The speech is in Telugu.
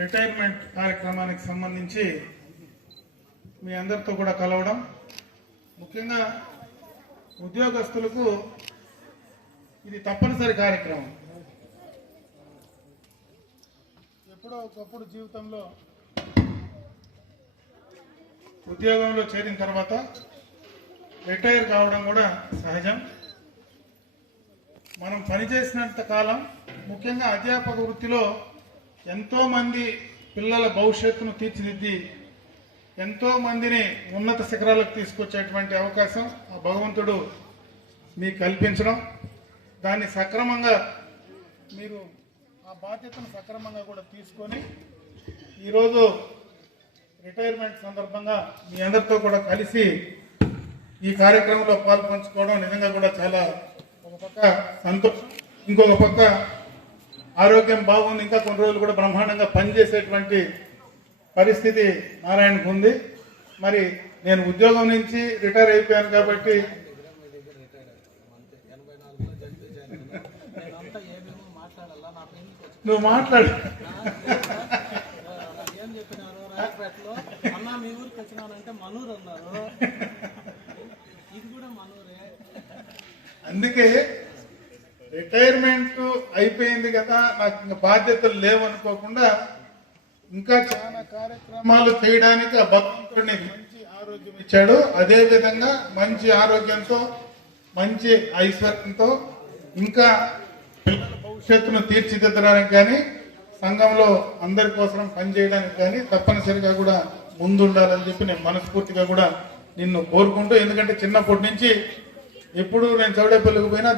రిటైర్మెంట్ కార్యక్రమానికి సంబంధించి మీ అందరితో కూడా కలవడం ముఖ్యంగా ఉద్యోగస్తులకు ఇది తప్పనిసరి కార్యక్రమం. ఎప్పుడో ఒకప్పుడు జీవితంలో ఉద్యోగంలో చేరిన తర్వాత రిటైర్ కావడం కూడా సహజం. మనం పనిచేసినంత కాలం ముఖ్యంగా అధ్యాపక వృత్తిలో ఎంతో మంది పిల్లల భవిష్యత్తును తీర్చిదిద్ది ఎంతో మందిని ఉన్నత శిఖరాలకు తీసుకొచ్చేటువంటి అవకాశం ఆ భగవంతుడు మీకు కల్పించడం. దాన్ని సక్రమంగా మీరు ఆ బాధ్యతను సక్రమంగా కూడా తీసుకొని ఈరోజు రిటైర్మెంట్ సందర్భంగా మీ అందరితో కూడా కలిసి ఈ కార్యక్రమంలో పాల్పంచుకోవడం నిజంగా కూడా చాలా ఒక పక్క సంతోషం. ఇంకొక పక్క ఆరోగ్యం బాగుంది ఇంకా కొన్ని రోజులు కూడా బ్రహ్మాండంగా పనిచేసేటువంటి పరిస్థితి నారాయణకు ఉంది. మరి నేను ఉద్యోగం నుంచి రిటైర్ అయిపోయాను కాబట్టి మాట్లాడాలా నువ్వు మాట్లాడు. మనూరు అన్నారు ఇది కూడా మనూరే అందుకే రిటైర్మెంట్ అయిపోయింది కదా నాకు ఇంకా బాధ్యతలు లేవనుకోకుండా ఇంకా చాలా కార్యక్రమాలు చేయడానికి ఆ భగవంతుడిని మంచి ఆరోగ్యం ఇచ్చాడు. అదే విధంగా మంచి ఆరోగ్యంతో మంచి ఐశ్వర్యంతో ఇంకా పిల్లల భవిష్యత్తును తీర్చిదిద్దడానికి కానీ సంఘంలో అందరి కోసం పనిచేయడానికి కానీ తప్పనిసరిగా కూడా ముందుండాలని చెప్పి నేను మనస్ఫూర్తిగా కూడా నిన్ను కోరుకుంటూ ఎందుకంటే చిన్నప్పటి నుంచి ఎప్పుడు నేను చౌడేపల్లికి పోయినా